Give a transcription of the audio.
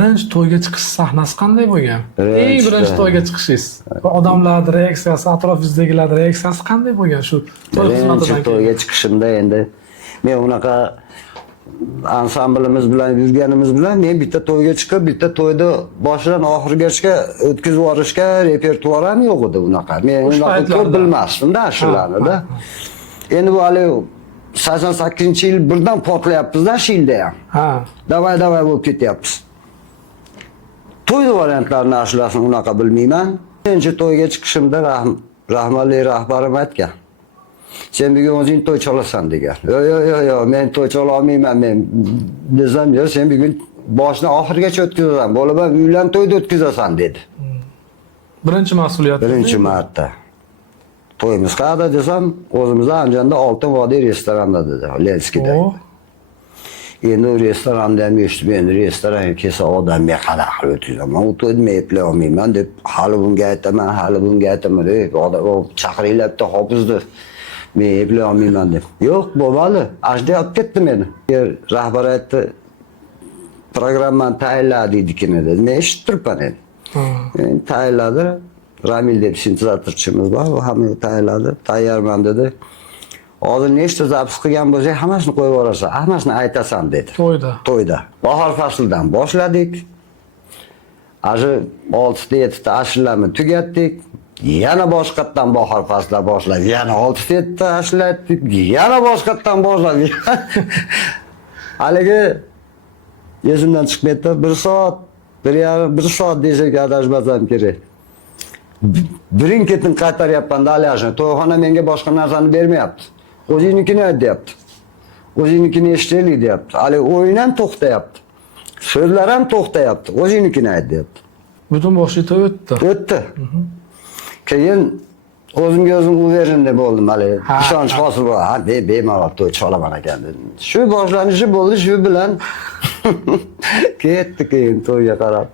Birinchi to'yga chiqish sahnasi qanday bo'lgan? Eng birinchi to'yga chiqishingiz. Odamlar reaksiyasi, atrofingizdagilar reaksiyasi qanday bo'lgan shu to'y xizmatidan Birinchi to'yga chiqishimda endi men unaqa ansamblimiz bilan yurganimiz bilan men bitta to'yga chiqib, bitta to'yni boshidan oxirigacha o'tkazib yuborishga repertuar ham yo'q edi unaqa. Men unaqa ko'p bilmasdim-da shularni-da. Endi bu hali 88-yil birdan portlayapmiz-da shu yilda ham. Ha. Davay bo'lib ketyapmiz. To'y variantlarini ashlasini unaqa bilmayman. Birinchi to'yga chiqishimda rahmatli rahbarim aytgan. Sen bugun o'zing to'y chalasan degan. Yo'q, men to'y chala olmayman men. Desam, "Yo'q, sen bugun boshidan oxirigacha o'tkazasan. Bo'lib uylan to'yda o'tkazasan" dedi. Birinchi mas'uliyat. Birinchi marta. To'yimiz qayerda desam, o'zimizda Andijonda Oltin Vodiy restoranda dedi, Lenskida. Endi u restoranda ham eshitib, endi restoranga kelsa odamga qanaqa qilib o'tkazaman. U to'yni men eplay olmayman deb hali bunga aytaman deb odam chaqiringlar bitta hofizni. Men eplay olmayman deb. Yo'q, bo'lmadi. Ajda olib ketdi meni. Rahbar aytdi, "Programmani tayyorla" dedikini dedi. Men eshitib turibman endi. Tayyorladi. Ramil deb sintezatorchimiz bor, u hamma tayyorladi. Tayyorman dedi. Hozir nechta zapis qilgan bo'lsak, hammasini qo'yib yuborasan, hammasini aytasan dedi. To'yda. Bahor faslidan boshladik. Aji 6 ta 7 ta ashulalarni tugatdik. Yana boshqatdan bahor faslidan boshlab, yana 6 ta 7 ta ashula aytdik. Yana boshqatdan boshlab. Haligi esimdan chiqmaydi, 1 soat, 1 soat desak adashmasam kerak. Birin-ketin qaytaryapman dalashni. To'yxona menga boshqa narsani bermayapti. O'zingnikini ayt deyapti. O'zingnikini eshitaylik deyapti. Hali o'yin ham to'xtayapti. So'zlar ham to'xtayapti. O'zingnikini ayt deyapti. Butun boshida o'tdi. O'tdi. Keyin o'zimga o'zim uverindi bo'ldim hali. Ishonch hosil bo'ldi. Ha, bemalol to'y chalaman ekan dedim. Shu boshlanishi bo'ldi, shu bilan ketdi keyin to'yga qarab.